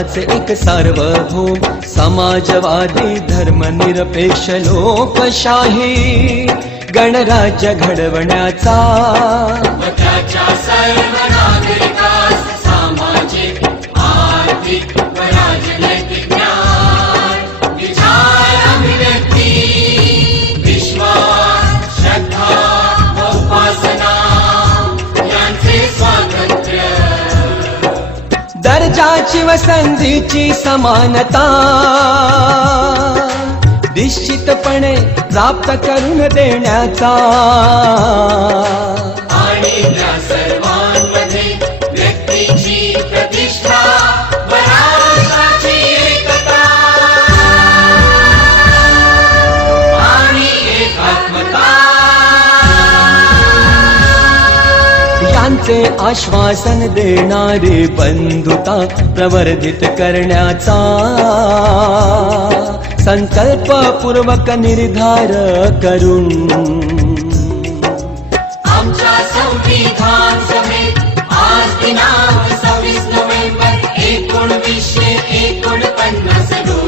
भारताचे एक सार्वभौम समाजवादी धर्मनिरपेक्ष लोकशाही गणराज्य घडवण्याचा त्याच्या सर्व नागरिकास सामाजिक आर्थिक व राजनैतिक न्याय विचार अभिव्यक्ती विश्वास श्रद्धा व उपासना यांचे स्वातंत्र्य दर्जाची व संधीची समानता निश्चितपणे प्राप्त करून देण्याचा आणि त्या सर्वांमध्ये व्यक्तीची प्रतिष्ठा व राष्ट्राची एकता आणि एकात्मता यांचे आश्वासन देणारे बंधुता प्रवर्धित करण्याचा संकल्पपूर्वक निर्धार करून आमच्या संविधान सभेत आज दिनांक 26 नोव्हेंबर 1949